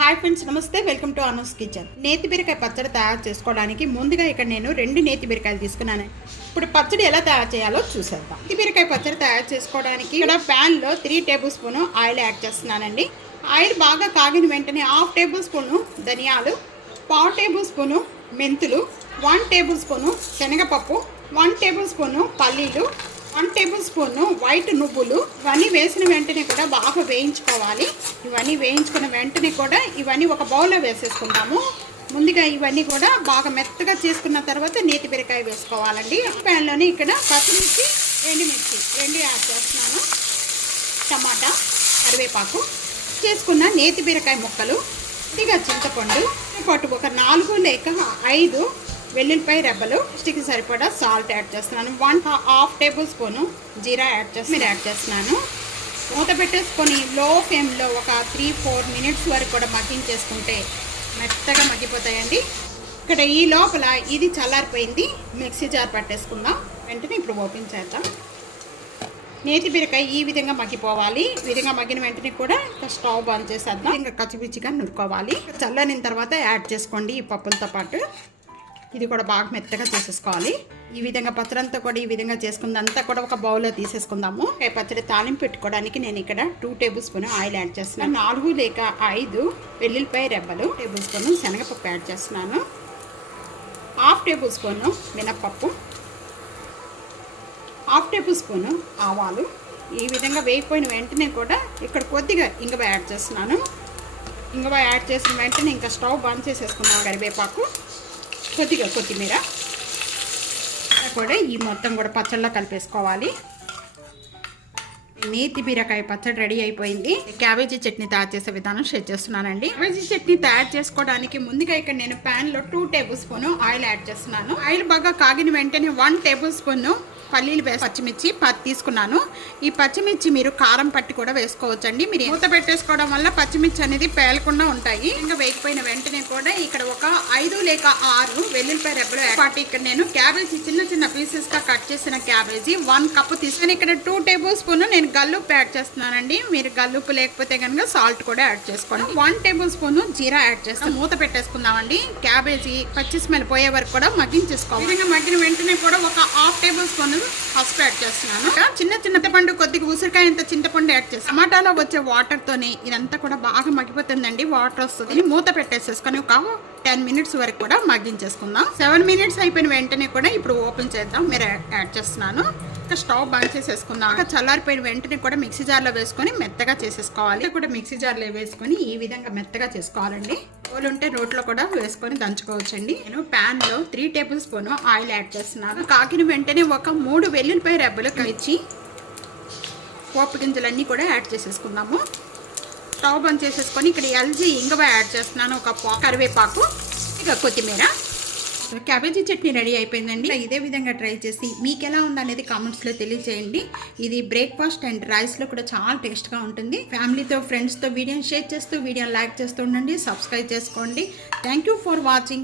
Hi friends, నమస్తే. Welcome to Anu's Kitchen. నేతి బీరకాయ పచ్చడి తయారు చేసుకోవడానికి ముందుగా ఇక్కడ నేను 2 నేతి బీరకాయలు తీసుకున్నాను. ఇప్పుడు పచ్చడి ఎలా తయారు చేయాలో చూసేద్దాం. నేతి బీరకాయ పచ్చడి తయారు చేసుకోవడానికి ఇక్కడ ప్యాన్లో 3 టేబుల్ స్పూన్ ఆయిల్ యాడ్ చేస్తున్నానండి. ఆయిల్ బాగా కాగిన వెంటనే 1/2 టేబుల్ స్పూన్ ధనియాలు, 1/4 టేబుల్ స్పూన్ మెంతులు, 1 టేబుల్ స్పూన్ శనగపప్పు, 1 టేబుల్ స్పూన్ పల్లీలు, 1 టేబుల్ స్పూన్ వైట్ నువ్వులు. ఇవన్నీ వేసిన వెంటనే కూడా బాగా వేయించుకోవాలి. ఇవన్నీ వేయించుకున్న వెంటనే కూడా ఇవన్నీ ఒక బౌల్లో వేసేసుకుంటాము. ముందుగా ఇవన్నీ కూడా బాగా మెత్తగా చేసుకున్న తర్వాత నేతి బీరకాయ వేసుకోవాలండి. ప్యాన్లోనే ఇక్కడ పచ్చిమిర్చి, ఎండుమిర్చి 2 యాడ్ చేస్తున్నాను. టమాటా, కరివేపాకు, చేసుకున్న నేతి బీరకాయ ముక్కలు, కొద్దిగా చింతపండు, పాటు ఒక 4 లేక 5 వెల్లుల్లిపాయ రెబ్బలు, రుచికి సరిపడా సాల్ట్ యాడ్ చేస్తున్నాను. 1/2 టేబుల్ స్పూన్ జీరా యాడ్ చేస్తున్నాను. మూత పెట్టేసుకొని లో ఫ్లేమ్లో ఒక 3-4 మినిట్స్ వరకు కూడా మగ్గించేసుకుంటే మెత్తగా మగ్గిపోతాయండి. ఇక్కడ ఈ లోపల ఇది చల్లారిపోయింది. మిక్సీ జార్ పట్టేసుకుందాం. వెంటనే ఇప్పుడు ఓపెన్ చేద్దాం. నేతి బీరకాయ ఈ విధంగా మగ్గిపోవాలి. ఈ విధంగా మగ్గిన వెంటనే కూడా స్టవ్ బంద్ చేసేద్దాం. ఇంకా కచ్చిపిచ్చిగా నురుకోవాలి. చల్లనిన తర్వాత యాడ్ చేసుకోండి ఈ పప్పులతో పాటు. ఇది కూడా బాగా మెత్తగా చేసేసుకోవాలి. ఈ విధంగా పచ్చడంతా కూడా ఈ విధంగా చేసుకుందంతా కూడా ఒక బౌల్లో తీసేసుకుందాము. పచ్చడి తాలింపు పెట్టుకోవడానికి నేను ఇక్కడ 2 టేబుల్ స్పూన్ ఆయిల్ యాడ్ చేస్తున్నాను. 4 లేక 5 వెల్లుల్లిపాయ రెబ్బలు, టేబుల్ స్పూన్ శనగపప్పు యాడ్ చేస్తున్నాను. 1/2 టేబుల్ స్పూన్ మినప్పప్పు, 1/2 టేబుల్ స్పూన్ ఆవాలు. ఈ విధంగా వేగిపోయిన వెంటనే కూడా ఇక్కడ కొద్దిగా ఇంగువ యాడ్ చేస్తున్నాను. ఇంగువ యాడ్ చేసిన వెంటనే ఇంకా స్టవ్ బంద్ చేసేసుకున్నాం. కరివేపాకు, కొద్దిగా కొత్తిమీర కూడా ఈ మొత్తం కూడా పచ్చళ్ళలో కలిపేసుకోవాలి. నేతి బీరకాయ పచ్చడి రెడీ అయిపోయింది. క్యాబేజీ చట్నీ తయారు చేసే విధానం షేర్ చేస్తున్నానండి. క్యాబేజీ చట్నీ తయారు చేసుకోవడానికి ముందుగా ఇక్కడ నేను ప్యాన్లో 2 టేబుల్ స్పూన్ ఆయిల్ యాడ్ చేస్తున్నాను. ఆయిల్ బాగా కాగిన వెంటనే 1 టేబుల్ స్పూన్ పల్లీలు వేసి పచ్చిమిర్చి తీసుకున్నాను. ఈ పచ్చిమిర్చి మీరు కారం పట్టి కూడా వేసుకోవచ్చండి. మీరు మూత పెట్టేసుకోవడం వల్ల పచ్చిమిర్చి అనేది పేలకుండా ఉంటాయి. ఇంకా వేగిపోయిన వెంటనే కూడా ఇక్కడ ఒక 5 లేక 6 వెల్లుల్లిపాయ రెబ్బలు పాటు ఇక్కడ నేను క్యాబేజీ చిన్న చిన్న పీసెస్ గా కట్ చేసిన క్యాబేజీ 1 కప్ తీసుకుని ఇక్కడ 2 టేబుల్ స్పూన్ నేను గల్లుప్పు యాడ్ చేస్తున్నానండి. మీరు గల్లుప్పు లేకపోతే కనుక సాల్ట్ కూడా యాడ్ చేసుకోండి. 1 టేబుల్ స్పూన్ జీరా యాడ్ చేస్తాం. మూత పెట్టేసుకుందామండి. క్యాబేజీ పచ్చి స్మెల్ పోయే వరకు కూడా మగ్గించేసుకోవాలి. విధంగా మగ్గిన వెంటనే కూడా ఒక 1/2 టేబుల్ స్పూన్ పసుపు యాడ్ చేస్తున్నాను. చిన్న చింతపండు, కొద్దిగా ఉసిరికాయ ఇంత చింతపండు యాడ్ చేస్తాను. టమాటాలో వచ్చే వాటర్ తోనే ఇదంతా కూడా బాగా మగ్గిపోతుందండి. వాటర్ వస్తుంది. మూత పెట్టేసేసుకొని ఒక 10 మినిట్స్ వరకు కూడా మగ్గించేసుకుందాం. 7 మినిట్స్ అయిపోయిన వెంటనే కూడా ఇప్పుడు ఓపెన్ చేద్దాం. మీరు యాడ్ చేస్తున్నాను. స్టవ్ బంద్ చేసేసుకుందాం. చల్లారిపోయిన వెంటనే కూడా మిక్సీ జార్లో వేసుకొని మెత్తగా చేసేసుకోవాలి. కూడా మిక్సీ జార్లో వేసుకొని ఈ విధంగా మెత్తగా చేసుకోవాలండి. రోలు ఉంటే రోట్లో కూడా వేసుకొని దంచుకోవచ్చండి. నేను ప్యాన్ లో 3 టేబుల్ స్పూన్ ఆయిల్ యాడ్ చేస్తున్నాను. కాకిన వెంటనే ఒక 3 వెల్లుల్లిపాయ రెబ్బలు కలిచి పోపు గింజలన్నీ కూడా యాడ్ చేసేసుకుందాము. స్టవ్ బంద్ చేసేసుకొని ఇక్కడ ఎల్జీ ఇంగువ యాడ్ చేస్తున్నాను. ఒక కరివేపాకు, ఇక కొత్తిమీర. క్యాబేజీ చట్నీ రెడీ అయిపోయిందండి. ఇదే విధంగా ట్రై చేసి మీకు ఎలా ఉందనేది కామెంట్స్లో తెలియజేయండి. ఇది బ్రేక్ఫాస్ట్ అండ్ రైస్లో కూడా చాలా టేస్ట్గా ఉంటుంది. ఫ్యామిలీతో, ఫ్రెండ్స్తో వీడియోని షేర్ చేస్తూ, వీడియోని లైక్ చేస్తూ ఉండండి. సబ్స్క్రైబ్ చేసుకోండి. Thank you for watching.